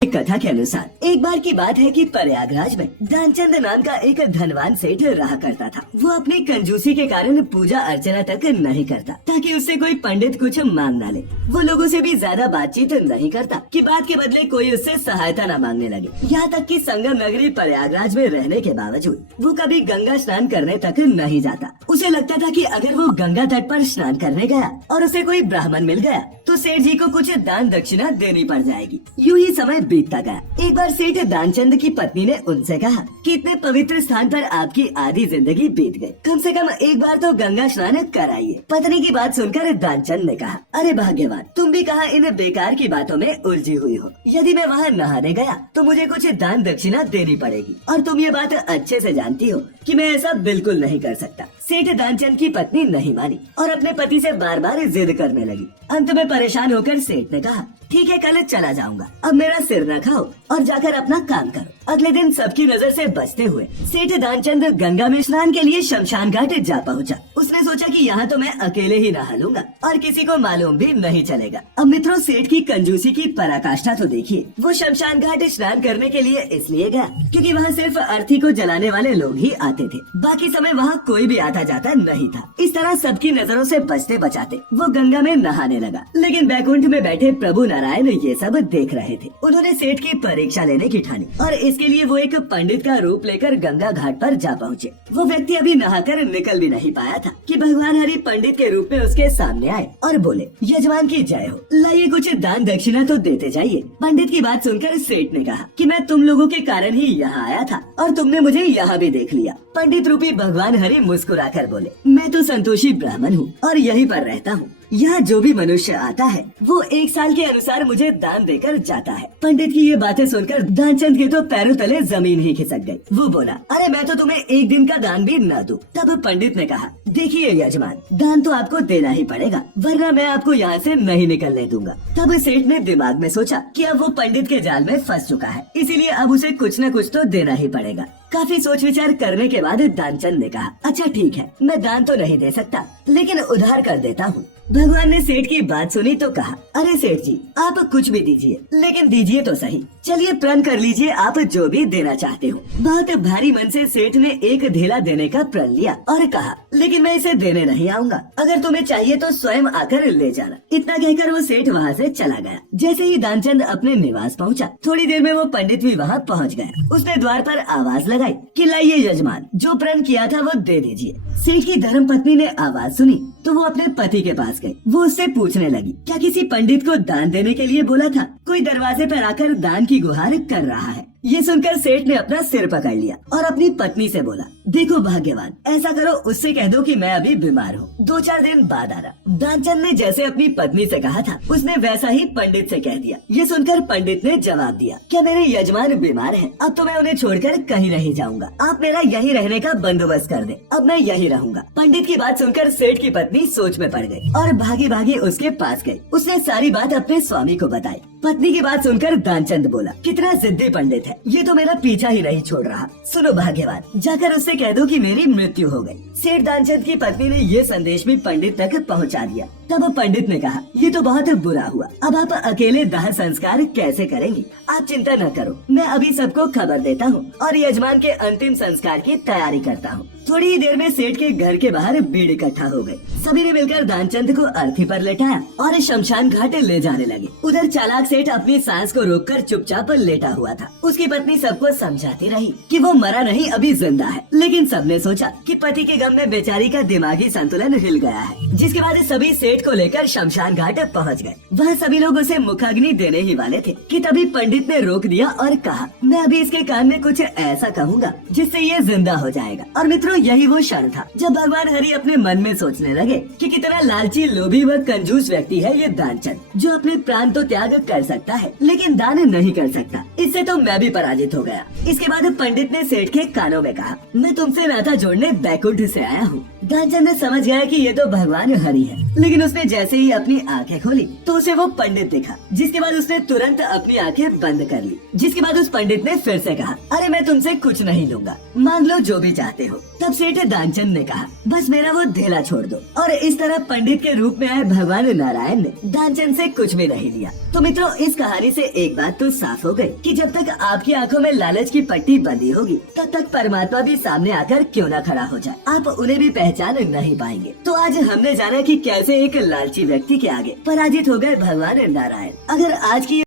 एक कथा के अनुसार एक बार की बात है कि प्रयागराज में दानचंद नाम का एक धनवान सेठ रहा करता था। वो अपनी कंजूसी के कारण पूजा अर्चना तक नहीं करता ताकि उससे कोई पंडित कुछ मांग न ले। वो लोगों से भी ज्यादा बातचीत नहीं करता कि बात के बदले कोई उससे सहायता न मांगने लगे। यहाँ तक कि संगम नगरी प्रयागराज में रहने के बावजूद वो कभी गंगा स्नान करने तक नहीं जाता। उसे लगता था कि अगर वो गंगा तट पर स्नान करने गया और उसे कोई ब्राह्मण मिल गया तो सेठ जी को कुछ दान दक्षिणा देनी पड़ जाएगी। यूं ही समय बीतता गया। एक बार सेठ दानचंद की पत्नी ने उनसे कहा कि इतने पवित्र स्थान पर आपकी आधी जिंदगी बीत गई, कम से कम एक बार तो गंगा स्नान कराइए। पत्नी की बात सुनकर दानचंद ने कहा, अरे भाग्यवान, तुम भी कहाँ इन बेकार की बातों में उलझी हुई हो। यदि मैं वहाँ नहाने गया तो मुझे कुछ दान दक्षिणा देनी पड़ेगी और तुम ये बात अच्छे से जानती हो कि मैं ऐसा बिल्कुल नहीं कर सकता। सेठ दानचंद की पत्नी नहीं मानी और अपने पति से बार बार जिद करने लगी। अंत में परेशान होकर सेठ ने कहा, ठीक है, कल चला जाऊंगा, अब मेरा सिर न खाओ और जाकर अपना काम करो। अगले दिन सबकी नजर से बचते हुए सेठ दानचंद गंगा में स्नान के लिए शमशान घाट जा पहुंचा। उसने सोचा कि यहाँ तो मैं अकेले ही नहा लूंगा और किसी को मालूम भी नहीं चलेगा। अब मित्रों, सेठ की कंजूसी की पराकाष्ठा तो देखिए। वो शमशान घाट स्नान करने के लिए इसलिए गया क्योंकि वहाँ सिर्फ अर्थी को जलाने वाले लोग ही आते थे, बाकी समय वहाँ कोई भी आता जाता नहीं था। इस तरह सबकी नजरों से बचते बचाते वो गंगा में नहाने लगा। लेकिन बैकुंठ में बैठे प्रभु नारायण ये सब देख रहे थे। उन्होंने सेठ की परीक्षा लेने की ठानी और इसके लिए वो एक पंडित का रूप लेकर गंगा घाट पर जा पहुँचे। वो व्यक्ति अभी नहाकर निकल भी नहीं पाया था कि भगवान हरि पंडित के रूप में उसके सामने आए और बोले, यजमान की जय हो, लाइए कुछ दान दक्षिणा तो देते जाइए। पंडित की बात सुनकर सेठ ने कहा कि मैं तुम लोगों के कारण ही यहाँ आया था और तुमने मुझे यहाँ भी देख लिया। पंडित रूपी भगवान हरि मुस्कुराकर बोले, मैं तो संतोषी ब्राह्मण हूँ और यहीं पर रहता हूँ। यहाँ जो भी मनुष्य आता है वो एक साल के अनुसार मुझे दान देकर जाता है। पंडित की ये बातें सुनकर दानचंद के तो पैरों तले जमीन ही खिसक गई। वो बोला, अरे मैं तो तुम्हें एक दिन का दान भी न दूं। तब पंडित ने कहा, देखिए यजमान, दान तो आपको देना ही पड़ेगा, वरना मैं आपको यहाँ से नहीं निकलने दूंगा। तब सेठ ने दिमाग में सोचा कि अब वो पंडित के जाल में फंस चुका है, इसीलिए अब उसे कुछ न कुछ तो देना ही पड़ेगा। काफी सोच विचार करने के बाद दानचंद ने कहा, अच्छा ठीक है, मैं दान तो नहीं दे सकता लेकिन उधार कर देता हूँ। भगवान ने सेठ की बात सुनी तो कहा, अरे सेठ जी, आप कुछ भी दीजिए, लेकिन दीजिए तो सही। चलिए प्रण कर लीजिए, आप जो भी देना चाहते हो। बहुत भारी मन से सेठ ने एक ढेला देने का प्रण लिया और कहा, लेकिन मैं इसे देने नहीं आऊंगा, अगर तुम्हें चाहिए तो स्वयं आकर ले जाना। इतना कहकर वो सेठ वहाँ से चला गया। जैसे ही दानचंद अपने निवास पहुँचा, थोड़ी देर में वो पंडित भी वहाँ पहुँच गया। उसने द्वार पर आवाज लगाई कि लाइए यजमान, जो प्रण किया था वो दे दीजिए। सेठ की धर्म पत्नी ने आवाज सुनी तो वो अपने पति के पास गई। वो उससे पूछने लगी, क्या किसी पंडित को दान देने के लिए बोला था? कोई दरवाजे पर आकर दान की गुहार कर रहा है। ये सुनकर सेठ ने अपना सिर पकड़ लिया और अपनी पत्नी से बोला, देखो भाग्यवान, ऐसा करो, उससे कह दो कि मैं अभी बीमार हूँ, 2-4 दिन बाद आना। दानचंद ने जैसे अपनी पत्नी से कहा था उसने वैसा ही पंडित से कह दिया। ये सुनकर पंडित ने जवाब दिया, क्या मेरे यजमान बीमार हैं? अब तो मैं उन्हें छोड़कर कहीं नहीं जाऊंगा, आप मेरा यहीं रहने का बंदोबस्त कर दे, अब मैं यहीं रहूंगा। पंडित की बात सुनकर सेठ की पत्नी सोच में पड़ गई और भागी भागी उसके पास गई। उसने सारी बात अपने स्वामी को बताई। पत्नी की बात सुनकर दानचंद बोला, कितना जिद्दी पंडित है, ये तो मेरा पीछा ही नहीं छोड़ रहा। सुनो भाग्यवान, जाकर उससे कह दो कि मेरी मृत्यु हो गई। सेठ दानचंद की पत्नी ने ये संदेश भी पंडित तक पहुंचा दिया। तब पंडित ने कहा, ये तो बहुत बुरा हुआ, अब आप अकेले दाह संस्कार कैसे करेंगी? आप चिंता न करो, मैं अभी सबको खबर देता हूँ और यजमान के अंतिम संस्कार की तैयारी करता हूँ। थोड़ी ही देर में सेठ के घर के बाहर भीड़ इकट्ठा हो गई। सभी ने मिलकर दानचंद को अर्थी पर लेटाया और शमशान घाट ले जाने लगे। उधर चालाक सेठ अपनी सांस को रोककर चुपचाप लेटा हुआ था। उसकी पत्नी सबको समझाती रही कि वो मरा नहीं, अभी जिंदा है, लेकिन सबने सोचा कि पति के गम में बेचारी का दिमागी संतुलन हिल गया है। जिसके बाद सभी सेठ को लेकर शमशान घाट पहुँच गए। वह सभी लोग उसे मुखाग्नि देने ही वाले थे कि तभी पंडित ने रोक दिया और कहा, मैं अभी इसके कान में कुछ ऐसा कहूँगा जिससे ये जिंदा हो जाएगा। और मित्रों, यही वो क्षण था जब भगवान हरि अपने मन में सोचने लगे कि कितना लालची, लोभी व कंजूस व्यक्ति है ये दानचंद, जो अपने प्राण तो त्याग कर सकता है लेकिन दान नहीं कर सकता। इससे तो मैं भी पराजित हो गया। इसके बाद पंडित ने सेठ के कानों में कहा, मैं तुमसे नाता जोड़ने बैकुंठ से आया हूँ। दानचंद ने समझ गया कि ये तो भगवान हरि है। लेकिन उसने जैसे ही अपनी आंखें खोली तो उसे वो पंडित दिखा, जिसके बाद उसने तुरंत अपनी आंखें बंद कर ली। जिसके बाद उस पंडित ने फिर से कहा, अरे मैं तुमसे कुछ नहीं लूंगा, मांग लो जो भी चाहते हो। तब सेठ दानचंद ने कहा, बस मेरा वो धेला छोड़ दो। और इस तरह पंडित के रूप में आए भगवान नारायण ने दानचंद से कुछ भी नहीं लिया। तो मित्रों, इस कहानी से एक बात तो साफ हो गई कि जब तक आपकी आंखों में लालच की पट्टी बंधी होगी तब तक परमात्मा भी सामने आकर क्यों न खड़ा हो जाए, आप उन्हें भी पहचान नहीं पाएंगे। तो आज हमने जाना कि कैसे एक लालची व्यक्ति के आगे पराजित हो गए भगवान नारायण। अगर आज की